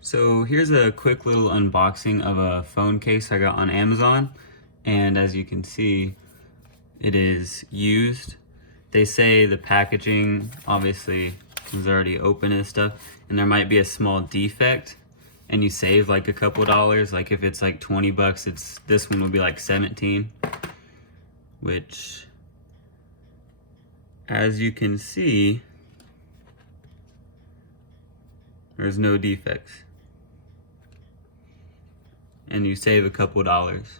So here's a quick little unboxing of a phone case I got on Amazon, and as you can see, it is used. They say the packaging obviously is already open and stuff, and there might be a small defect, and you save like a couple dollars. Like if it's like 20 bucks, this one will be like 17, which as you can see, there's no defects. And you save a couple dollars.